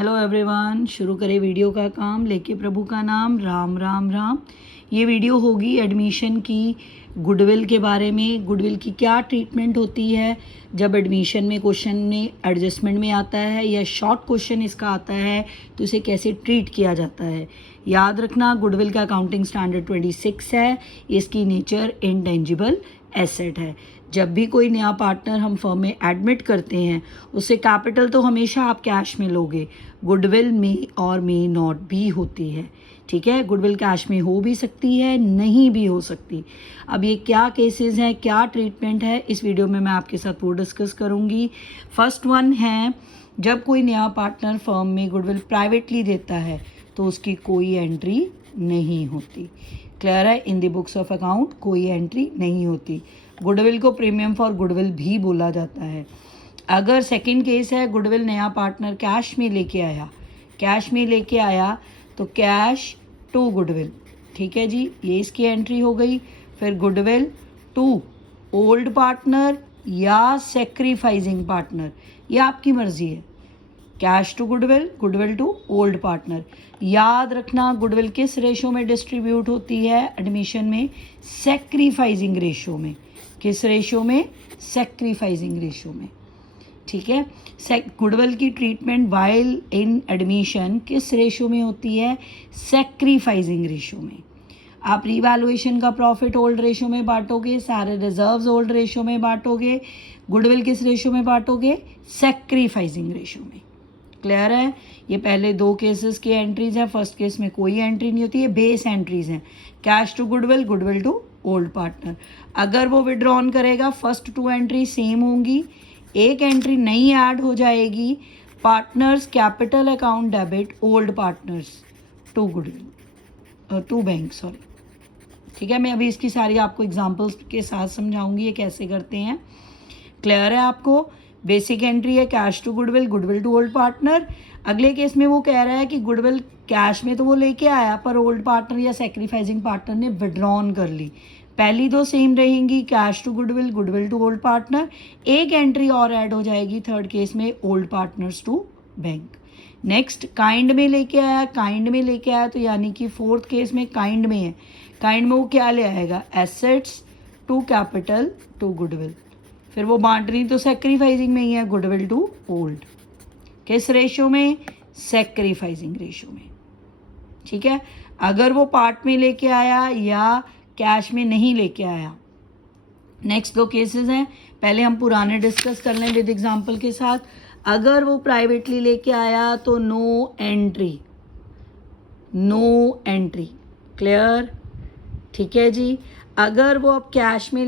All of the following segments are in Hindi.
हेलो एवरीवन, शुरू करें वीडियो का काम लेके प्रभु का नाम। राम राम राम। ये वीडियो होगी एडमिशन की, गुडविल के बारे में। गुडविल की क्या ट्रीटमेंट होती है जब एडमिशन में क्वेश्चन में एडजस्टमेंट में आता है या शॉर्ट क्वेश्चन इसका आता है तो इसे कैसे ट्रीट किया जाता है। याद रखना, गुडविल का अकाउंटिंग स्टैंडर्ड 26 है। इसकी नेचर इंटेंजिबल एसेट है। जब भी कोई नया पार्टनर हम फर्म में एडमिट करते हैं उससे कैपिटल तो हमेशा आप कैश में लोगे। गुडविल में और मे नॉट भी होती है, ठीक है। गुडविल कैश में हो भी सकती है, नहीं भी हो सकती। अब ये क्या केसेस हैं, क्या ट्रीटमेंट है, इस वीडियो में मैं आपके साथ वो डिस्कस करूँगी। फर्स्ट वन है, जब कोई नया पार्टनर फर्म में गुडविल प्राइवेटली देता है तो उसकी कोई एंट्री नहीं होती। क्लियर है, in the books of account कोई एंट्री नहीं होती। गुडविल को प्रीमियम फॉर गुडविल भी बोला जाता है। अगर सेकंड केस है, गुडविल नया पार्टनर कैश में लेके आया तो कैश टू गुडविल, ठीक है जी, ये इसकी एंट्री हो गई। फिर गुडविल टू ओल्ड पार्टनर या सेक्रीफाइजिंग पार्टनर, ये आपकी मर्जी है। Cash to goodwill, goodwill to old partner. याद रखना, गुडविल किस रेशो में डिस्ट्रीब्यूट होती है एडमिशन में? सेक्रीफाइजिंग रेशो में। किस रेशो में? सेक्रीफाइजिंग रेशो में, ठीक है। गुडविल की ट्रीटमेंट वाइल इन एडमिशन किस रेशो में होती है? सेक्रीफाइजिंग रेशो में। आप रिवैल्यूएशन का प्रॉफिट ओल्ड रेशो में बांटोगे, सारे रिजर्व्स ओल्ड रेशो में बांटोगे। गुडविल किस रेशो में बांटोगे? सेक्रीफाइजिंग रेशो में। क्लियर है। ये पहले दो केसेस की एंट्रीज हैं। फर्स्ट केस में कोई एंट्री नहीं होती है, बेस एंट्रीज हैं। Cash to goodwill, goodwill to old partner. अगर वो विड्रॉन करेगा, फर्स्ट टू एंट्री सेम होंगी, एक एंट्री नई ऐड हो जाएगी। Partners capital account debit old partners to goodwill to bank, sorry, ठीक है। मैं अभी इसकी सारी आपको एग्जांपल्स के साथ समझाऊंगी ये कैसे करते हैं। क्लियर है आपको? बेसिक एंट्री है cash to goodwill, goodwill to old partner. अगले केस में वो कह रहा है कि गुडविल कैश में तो वो लेके आया पर ओल्ड पार्टनर या सेक्रीफाइजिंग पार्टनर ने विड्रॉन कर ली। पहली दो सेम रहेंगी, cash to goodwill, goodwill to old partner. एक एंट्री और ऐड हो जाएगी थर्ड केस में, old partners to bank. Next, kind में लेके आया तो यानी कि फोर्थ केस में काइंड में है। काइंड में वो क्या ले आएगा? Assets to capital to goodwill. फिर वो बांटनी तो सेक्रीफाइजिंग में ही है, गुडविल टू ओल्ड। किस रेशो में? सेक्रीफाइजिंग रेशो में, ठीक है। अगर वो पार्ट में लेके आया या कैश में नहीं लेके आया। नेक्स्ट दो केसेस हैं, पहले हम पुराने डिस्कस कर लें विद एग्जांपल के साथ। अगर वो प्राइवेटली लेके आया तो नो एंट्री, क्लियर, ठीक है जी। अगर वो अब कैश में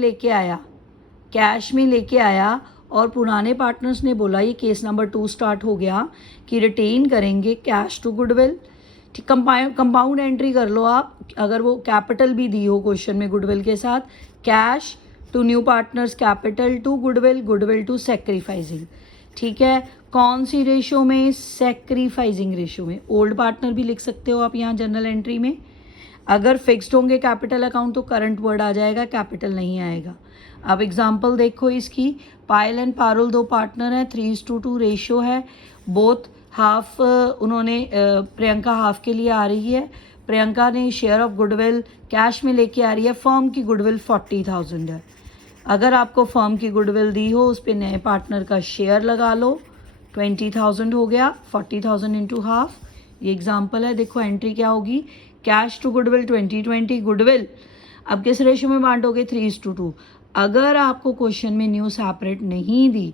लेके आया और पुराने पार्टनर्स ने बोला, ये केस नंबर 2 स्टार्ट हो गया कि रिटेन करेंगे कैश टू गुडविल, ठीक। कंपाउंड एंट्री कर लो आप। अगर वो कैपिटल भी दी हो क्वेश्चन में गुडविल के साथ, cash to new partners capital to goodwill, goodwill to sacrificing, ठीक है। कौन सी रेशो में? सेक्रीफाइजिंग रेशो में। ओल्ड पार्टनर भी लिख सकते हो आप यहाँ जनरल एंट्री में। अगर फिक्स्ड होंगे कैपिटल अकाउंट तो करंट वर्ड आ जाएगा, कैपिटल नहीं आएगा। अब एग्जांपल देखो इसकी। पायल एंड पारुल दो पार्टनर हैं, 3:2 रेशो है। बोथ हाफ, उन्होंने प्रियंका हाफ के लिए आ रही है। प्रियंका ने शेयर ऑफ गुडविल कैश में लेके आ रही है। फर्म की गुडविल 40,000 है। अगर आपको फर्म की गुडविल दी हो, उस पर नए पार्टनर का शेयर लगा लो, 20,000 हो गया। 40,000 इंटू हाफ, ये एग्जाम्पल है। देखो एंट्री क्या होगी? Cash to goodwill 2020 goodwill. अब किस रेशो में बांटोगे? 3:2। अगर आपको क्वेश्चन में न्यू सेपरेट नहीं दी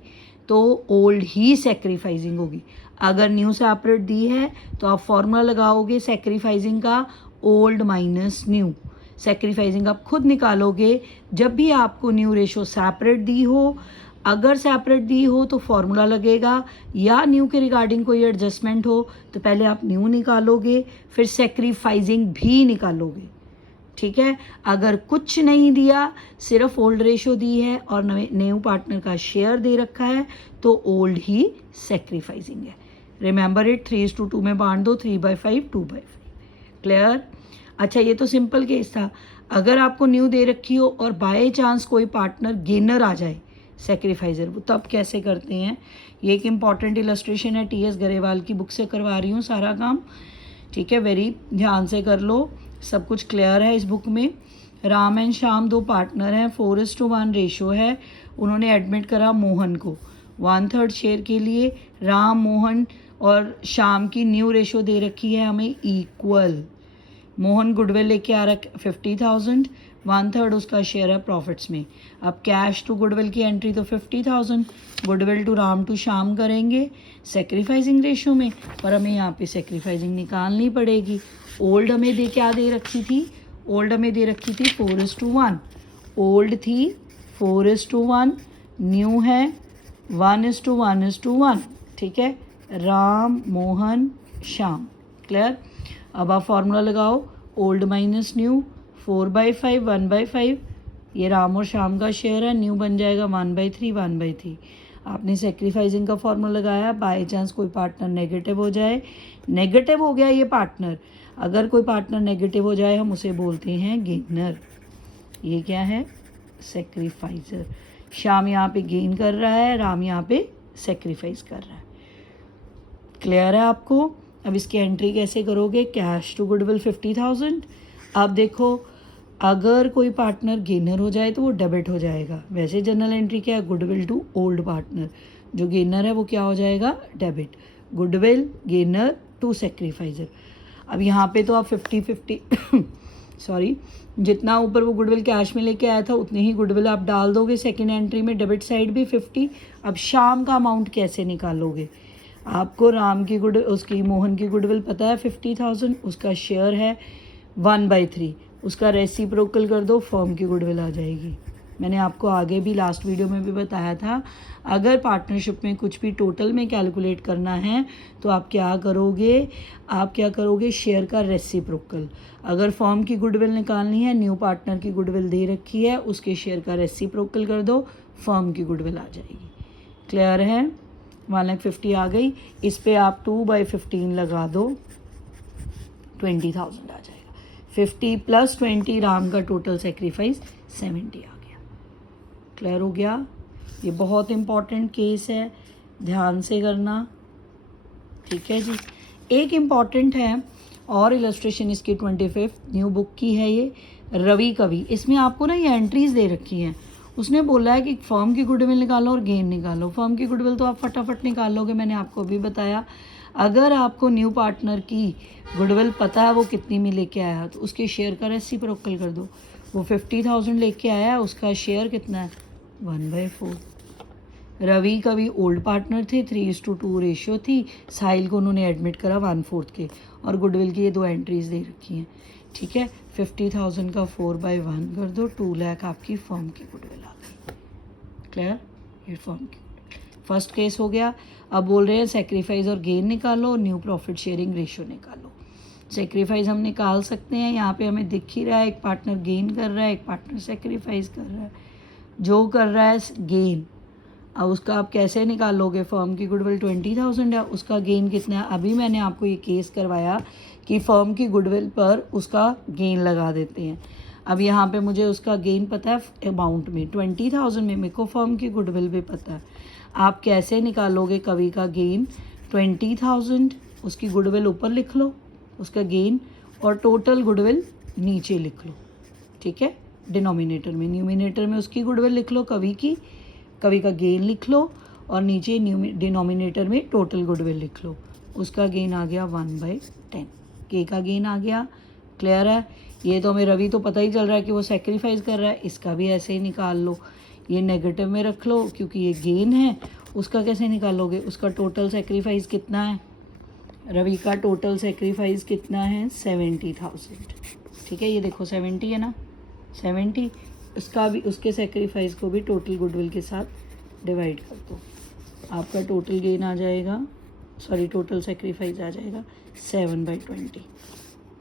तो ओल्ड ही सेक्रीफाइजिंग होगी। अगर न्यू सेपरेट दी है तो आप फॉर्मूला लगाओगे सेक्रीफाइजिंग का, ओल्ड माइनस न्यू। सेक्रीफाइजिंग आप खुद निकालोगे जब भी आपको न्यू रेशो सेपरेट दी हो। अगर सेपरेट दी हो तो फॉर्मूला लगेगा, या न्यू के रिगार्डिंग कोई एडजस्टमेंट हो तो पहले आप न्यू निकालोगे, फिर सेक्रीफाइजिंग भी निकालोगे, ठीक है। अगर कुछ नहीं दिया, सिर्फ ओल्ड रेशो दी है और न्यू पार्टनर का शेयर दे रखा है तो ओल्ड ही सेक्रीफाइजिंग है। रिमेंबर इट, 3:2 में बांट दो, 3/5 2/5। क्लियर? अच्छा, ये तो सिंपल केस था। अगर आपको न्यू दे रखी हो और बाय चांस कोई पार्टनर गेनर आ जाए, सेक्रीफाइजर। वो तब कैसे करते हैं, ये एक इम्पॉर्टेंट इलस्ट्रेशन है, टी एस गरेवाल की बुक से करवा रही हूँ सारा काम, ठीक है। वेरी ध्यान से कर लो, सब कुछ क्लियर है इस बुक में। राम एंड श्याम 2 पार्टनर हैं, 4:1 रेशो है। उन्होंने एडमिट करा मोहन को 1/3 शेयर के लिए। राम, मोहन और श्याम की न्यू रेशो दे रखी है हमें इक्वल। मोहन गुडविल लेके आ रहा 50,000, 1/3 उसका शेयर है प्रॉफिट्स में। अब कैश टू गुडविल की एंट्री तो 50,000, goodwill to Ram to Shyam करेंगे सेक्रीफाइसिंग रेशो में, पर हमें यहाँ पे सेक्रीफाइसिंग निकालनी पड़ेगी। ओल्ड हमें क्या दे रखी थी, ओल्ड हमें दे रखी थी 4:1, ओल्ड थी 4:1, न्यू है 1:1:1, ठीक है। राम, मोहन, श्याम, क्लियर। अब आप फॉर्मूला लगाओ, ओल्ड माइनस न्यू, 4/5 1/5, ये राम और श्याम का शेयर है, न्यू बन जाएगा 1/3 1/3। आपने सेक्रीफाइसिंग का फॉर्मूला लगाया, बाय चांस कोई पार्टनर नेगेटिव हो जाए, नेगेटिव हो गया ये पार्टनर, अगर कोई पार्टनर नेगेटिव हो जाए हम उसे बोलते हैं गेनर। ये क्या है, सेक्रीफाइजर। श्याम यहाँ पे गेन कर रहा है, राम यहाँ पे सेक्रीफाइस कर रहा है। क्लियर है आपको। अब इसकी एंट्री कैसे करोगे, कैश टू गुडविल 50,000। अब देखो अगर कोई पार्टनर गेनर हो जाए तो वो डेबिट हो जाएगा। वैसे जनरल एंट्री क्या है, गुडविल टू ओल्ड पार्टनर, जो गेनर है वो क्या हो जाएगा, debit. Goodwill gainer to sacrificer. अब यहाँ पे तो आप 50-50 सॉरी, जितना ऊपर वो गुडविल कैश में लेके आया था उतनी ही गुडविल आप डाल दोगे सेकेंड एंट्री में, डेबिट साइड भी 50। अब शाम का अमाउंट कैसे निकालोगे, आपको राम की उसकी मोहन की गुडविल पता है 50,000, उसका शेयर है 1/3, उसका रेसिप्रोकल कर दो, फर्म की गुडविल आ जाएगी। मैंने आपको आगे भी लास्ट वीडियो में भी बताया था, अगर पार्टनरशिप में कुछ भी टोटल में कैलकुलेट करना है तो आप क्या करोगे, शेयर का रेसिप्रोकल। अगर फर्म की गुडविल निकालनी है, न्यू पार्टनर की गुडविल दे रखी है, उसके शेयर का रेसिप्रोकल कर दो, फर्म की गुडविल आ जाएगी। क्लियर है, 1,50,000 आ गई। इस पे आप 2/15 लगा दो, 20,000 आ जाएगा। 50 + 20 राम का टोटल सेक्रीफाइस 70 आ गया। क्लियर हो गया। ये बहुत इंपॉर्टेंट केस है, ध्यान से करना, ठीक है जी। एक इम्पॉर्टेंट है और इलस्ट्रेशन इसकी 25 न्यू बुक की है, ये रवि कवि। इसमें आपको ना ये एंट्रीज दे रखी हैं, उसने बोला है कि फर्म की गुडविल निकालो और गेन निकालो। फर्म की गुडविल तो आप फटाफट निकाल लोगे, मैंने आपको अभी बताया। अगर आपको न्यू पार्टनर की गुडविल पता है वो कितनी में लेके आया, तो उसके शेयर का रेसिप्रोकल कर दो। वो 50,000 लेके आया, उसका शेयर कितना है, 1/4। रवि कवि ओल्ड पार्टनर थे, 3:2 रेशियो थी, साहिल को उन्होंने एडमिट करा 1/4 के, और गुडविल की ये 2 एंट्रीज दे रखी हैं, ठीक है। 50,000 का 4/1 कर दो, 2 लाख आपकी फर्म की गुडविल आ गई। क्लियर, ये फर्म की फर्स्ट केस हो गया। अब बोल रहे हैं सेक्रीफाइस और गेन निकालो, न्यू प्रॉफिट शेयरिंग रेशियो निकालो। सेक्रीफाइस हम निकाल सकते हैं, यहाँ पे हमें दिख ही रहा है, एक पार्टनर गेन कर रहा है, एक पार्टनर सेक्रीफाइस कर रहा है। जो कर रहा है गेन, अब उसका आप कैसे निकालोगे, फर्म की गुडविल 20,000 है, उसका गेन कितना है। अभी मैंने आपको ये केस करवाया कि फर्म की गुडविल पर उसका गेन लगा देते हैं। अब यहाँ पे मुझे उसका गेन पता है अमाउंट में 20,000 में, मेरे को फर्म की गुडविल भी पता है। आप कैसे निकालोगे कवि का गेन, 20,000 उसकी गुडविल ऊपर लिख लो, उसका गेन, और टोटल गुडविल नीचे लिख लो, ठीक है, डिनोमिनेटर में। न्यूमिनेटर में उसकी गुडविल लिख लो, कवि का गेन लिख लो, और नीचे डिनोमिनेटर में टोटल गुडविल लिख लो। उसका गेन आ गया 1/10, के का गेन आ गया। क्लियर है। ये तो हमें रवि तो पता ही चल रहा है कि वो सेक्रीफाइस कर रहा है, इसका भी ऐसे ही निकाल लो। ये नेगेटिव में रख लो क्योंकि ये गेन है। उसका कैसे निकालोगे, उसका टोटल सेक्रीफाइस कितना है, रवि का टोटल सेक्रीफाइस कितना है, 70,000, ठीक है। ये देखो 70 है ना, 70, उसका भी, उसके सेक्रीफाइस को भी टोटल गुडविल के साथ डिवाइड कर दो, आपका टोटल गेन आ जाएगा, सॉरी टोटल सेक्रीफाइस आ जाएगा 7/20,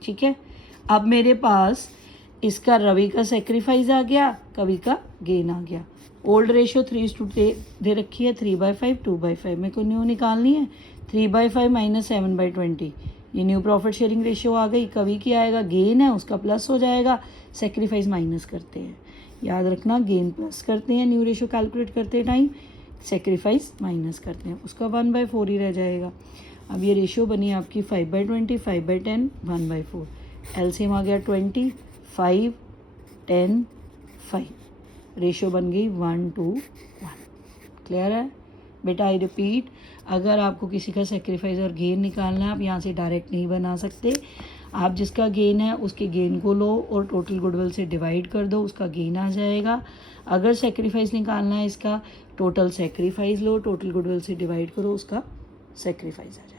ठीक है। अब मेरे पास इसका रवि का सेक्रीफाइस आ गया, कवि का गेन आ गया। ओल्ड रेशियो 3:2 दे रखी है, 3/5 2/5, मेरे को न्यू निकालनी है, 3/5 - 7/20, ये न्यू प्रॉफिट शेयरिंग रेशियो आ गई। कवि की आएगा, गेन है उसका प्लस हो जाएगा, सेक्रीफाइस माइनस करते हैं, याद रखना, गेन प्लस करते हैं न्यू रेशो कैलकुलेट करते टाइम, सेक्रीफाइस माइनस करते हैं, उसका 1/4 ही रह जाएगा। अब ये रेशियो बनी आपकी 5/20, 5/10, 1/4। एलसीएम आ गया 20, 5, 10, 5। रेशियो बन गई 1:1। क्लियर है बेटा? आई रिपीट, अगर आपको किसी का सेक्रीफाइस और गेन निकालना है, आप यहाँ से डायरेक्ट नहीं बना सकते। आप जिसका गेन है उसके गेन को लो और टोटल गुडविल से डिवाइड कर दो, उसका गेन आ जाएगा। अगर सेक्रीफाइस निकालना है इसका, टोटल सेक्रीफाइस लो, टोटल गुडविल से डिवाइड करो, उसका सेक्रीफाइस आ जाएगा।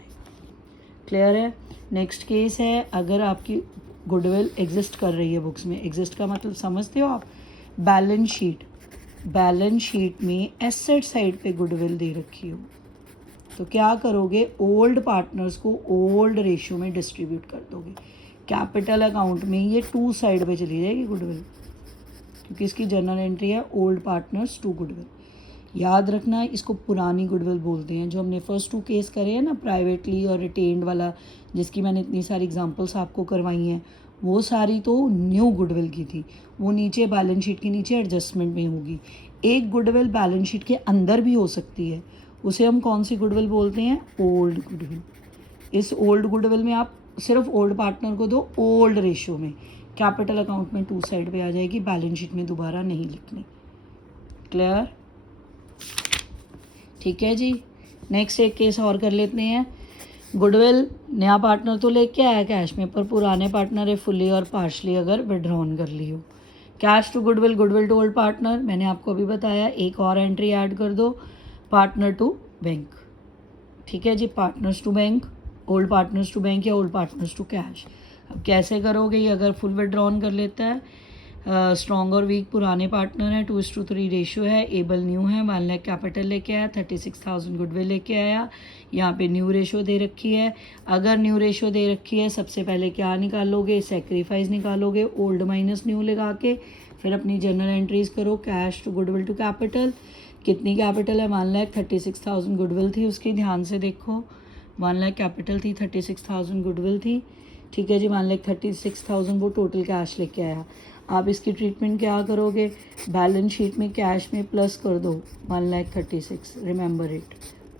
क्लियर है? नेक्स्ट केस है, अगर आपकी गुडविल एग्जिस्ट कर रही है बुक्स में। एग्जिस्ट का मतलब समझते हो आप? बैलेंस शीट में एसेट साइड पे गुडविल दे रखी हो, तो क्या करोगे? ओल्ड पार्टनर्स को ओल्ड रेशियो में डिस्ट्रीब्यूट कर दोगे। कैपिटल अकाउंट में ये 2 साइड पे चली जाएगी गुडविल, क्योंकि इसकी जर्नल एंट्री है ओल्ड पार्टनर्स टू गुडविल। याद रखना, इसको पुरानी गुडविल बोलते हैं। जो हमने फर्स्ट 2 केस करे हैं ना, प्राइवेटली और रिटेन्ड वाला, जिसकी मैंने इतनी सारी एग्जांपल्स आपको करवाई हैं, वो सारी तो न्यू गुडविल की थी। वो नीचे बैलेंस शीट के नीचे एडजस्टमेंट में होगी। एक गुडविल बैलेंस शीट के अंदर भी हो सकती है, उसे हम कौन सी गुडविल बोलते हैं? Old goodwill. इस ओल्ड गुडविल में आप सिर्फ ओल्ड पार्टनर को दो ओल्ड रेशियो में, कैपिटल अकाउंट में 2 साइड पे आ जाएगी, बैलेंस शीट में दोबारा नहीं लिखनी। क्लियर? ठीक है जी। नेक्स्ट एक केस और कर लेते हैं। गुडविल नया पार्टनर तो लेके आया कैश में, पर पुराने पार्टनर है फुल्ली और पार्शली अगर विड्रॉन कर ली हो। Cash to goodwill, goodwill to old partner, मैंने आपको अभी बताया। एक और एंट्री ऐड कर दो, पार्टनर टू बैंक। ठीक है जी, partners to bank, old partners to bank या ओल्ड पार्टनर्स टू कैश। अब कैसे करोगे ये? अगर फुल विड्रॉन कर लेता है, स्ट्रॉन्ग और वीक पुराने पार्टनर है, 2:3 रेशियो है, एबल न्यू है, 1 लाख कैपिटल लेके आया, 36,000 गुडविल लेके आया। यहाँ पे न्यू रेशियो दे रखी है। अगर न्यू रेशियो दे रखी है, सबसे पहले क्या निकालोगे? सेक्रीफाइस निकालोगे, ओल्ड माइनस न्यू लगा के। फिर अपनी जर्नल एंट्रीज करो, cash to goodwill to capital. कितनी कैपिटल है? 1,36,000 गुडविल थी उसकी, ध्यान से देखो। 1 लाख कैपिटल थी, 36,000 गुडविल थी। ठीक है जी, 1,36,000 वो टोटल कैश लेके आया। आप इसकी ट्रीटमेंट क्या करोगे? बैलेंस शीट में कैश में प्लस कर दो 1,36,000, रिमेंबर इट,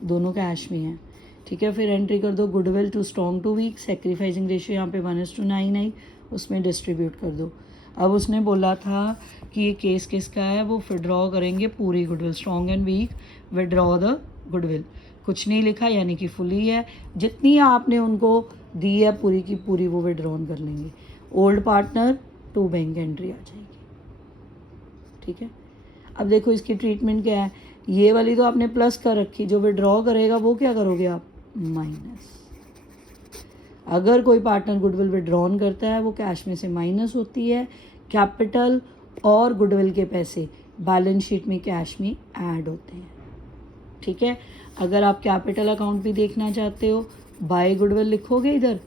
दोनों कैश में हैं। ठीक है, फिर एंट्री कर दो goodwill to strong to weak, sacrificing ratio यहाँ पे 1:9 आई, उसमें डिस्ट्रीब्यूट कर दो। अब उसने बोला था कि ये केस किसका है, वो विड्रॉ करेंगे पूरी goodwill, strong and weak withdraw the goodwill. कुछ नहीं लिखा, यानी कि फुली है, जितनी आपने उनको दी है पूरी की पूरी वो विड्रॉन कर लेंगे। Old partner to bank entry आ जाएगी। ठीक है, अब देखो इसकी ट्रीटमेंट क्या है। ये वाली तो आपने प्लस कर रखी, जो विड्रॉ करेगा वो क्या करोगे आप? माइनस। अगर कोई पार्टनर गुडविल विड्रॉन करता है, वो कैश में से माइनस होती है। कैपिटल और गुडविल के पैसे बैलेंस शीट में कैश में ऐड होते हैं। ठीक है, अगर आप कैपिटल अकाउंट भी देखना चाहते हो, बाय गुडविल लिखोगे इधर,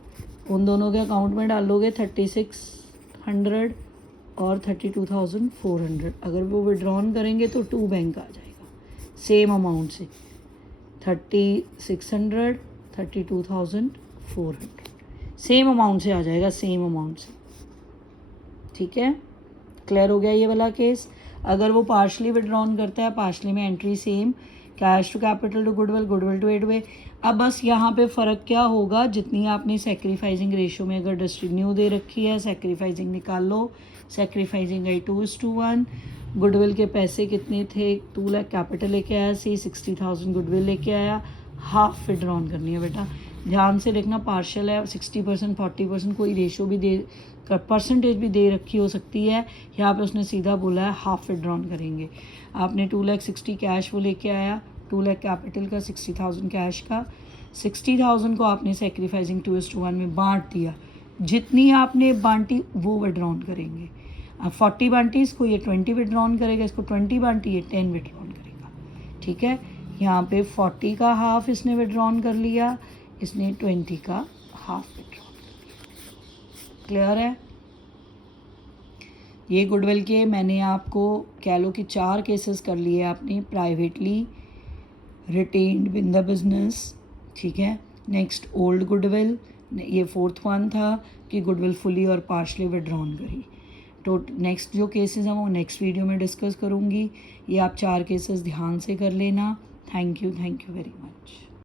उन दोनों के अकाउंट में डालोगे 3600 और 32,400। अगर वो विड्रॉन करेंगे तो टू बैंक आ जाएगा सेम अमाउंट से, 3600 32,400 सेम अमाउंट से आ जाएगा, सेम अमाउंट से। ठीक है, क्लियर हो गया ये वाला केस। अगर वो पार्शली विड्रॉन करता है, पार्शली में entry same, cash to capital to goodwill, goodwill to एडवे। अब बस यहाँ पे फ़र्क क्या होगा, जितनी आपने सेक्रीफाइसिंग रेशियो में अगर डिस्ट्रीब्यू दे रखी है, सेक्रीफाइसिंग निकाल लो। सेक्रीफाइसिंग आई 2:1। गुडविल के पैसे कितने थे? 2 लाख कैपिटल लेके आया, 60,000 गुडविल लेके आया, हाफ विड्रॉन करनी है बेटा। ध्यान से देखना, पार्शल है, 60% 40% कोई रेशियो भी दे, परसेंटेज भी दे रखी हो सकती है। यहाँ पे उसने सीधा बोला है हाफ विड्रॉन करेंगे। आपने 2,60,000 कैश वो लेके आया, 2 लाख कैपिटल का, 60,000 कैश का, 60,000 को आपने सेक्रीफाइसिंग 2:1 में बांट दिया। जितनी आपने बांटी वो विड्रॉन करेंगे। अब 40 बांटी इसको, ये 20 विड्रॉन करेगा, इसको 20 बांटी, ये 10 विड्रॉन करेगा। ठीक है, यहाँ पे 40 का हाफ इसने विड्रॉन कर लिया, इसने 20 का हाफ विड्रॉन कर लिया। क्लियर है? ये गुडविल के मैंने आपको कह लो कि 4 केसेस कर लिए आपने, privately, retained in the business. ठीक है, नेक्स्ट ओल्ड गुडविल, ये 4th वन था कि गुडविल फुली और पार्शली विड्रॉन करी। तो नेक्स्ट जो केसेस हैं वो नेक्स्ट वीडियो में डिस्कस करूँगी। ये आप 4 केसेस ध्यान से कर लेना। Thank you very much.